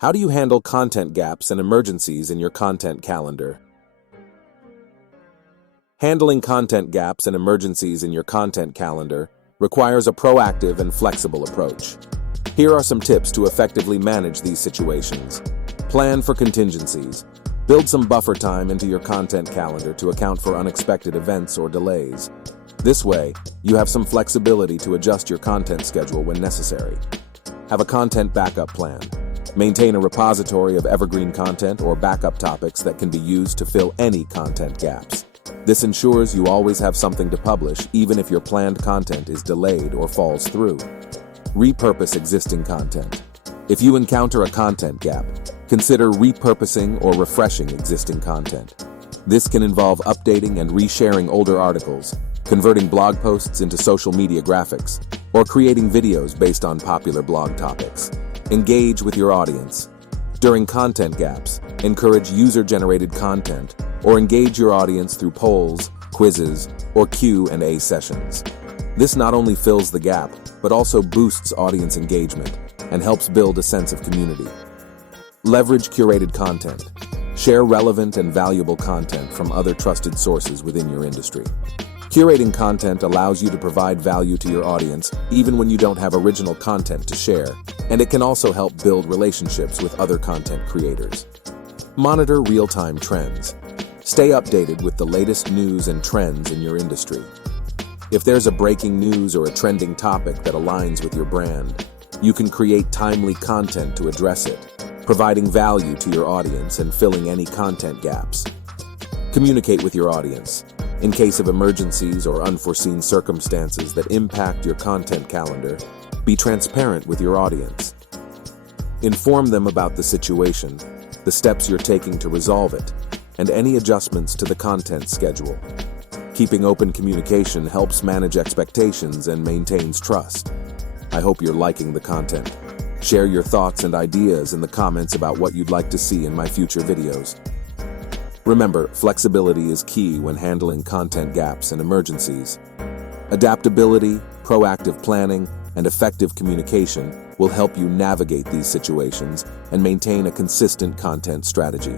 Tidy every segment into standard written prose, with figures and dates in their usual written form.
How do you handle content gaps and emergencies in your content calendar? Handling content gaps and emergencies in your content calendar requires a proactive and flexible approach. Here are some tips to effectively manage these situations. Plan for contingencies. Build some buffer time into your content calendar to account for unexpected events or delays. This way, you have some flexibility to adjust your content schedule when necessary. Have a content backup plan. Maintain a repository of evergreen content or backup topics that can be used to fill any content gaps. This ensures you always have something to publish even if your planned content is delayed or falls through. Repurpose existing content. If you encounter a content gap, consider repurposing or refreshing existing content. This can involve updating and resharing older articles, converting blog posts into social media graphics, or creating videos based on popular blog topics. Engage with your audience. During content gaps, encourage user-generated content or engage your audience through polls, quizzes, or Q&A sessions. This not only fills the gap, but also boosts audience engagement and helps build a sense of community. Leverage curated content. Share relevant and valuable content from other trusted sources within your industry. Curating content allows you to provide value to your audience even when you don't have original content to share, and it can also help build relationships with other content creators. Monitor real-time trends. Stay updated with the latest news and trends in your industry. If there's a breaking news or a trending topic that aligns with your brand, you can create timely content to address it, providing value to your audience and filling any content gaps. Communicate with your audience. In case of emergencies or unforeseen circumstances that impact your content calendar, be transparent with your audience. Inform them about the situation, the steps you're taking to resolve it, and any adjustments to the content schedule. Keeping open communication helps manage expectations and maintains trust. I hope you're liking the content. Share your thoughts and ideas in the comments about what you'd like to see in my future videos. Remember, flexibility is key when handling content gaps and emergencies. Adaptability, proactive planning, and effective communication will help you navigate these situations and maintain a consistent content strategy.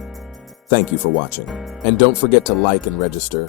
Thank you for watching. And don't forget to like and register.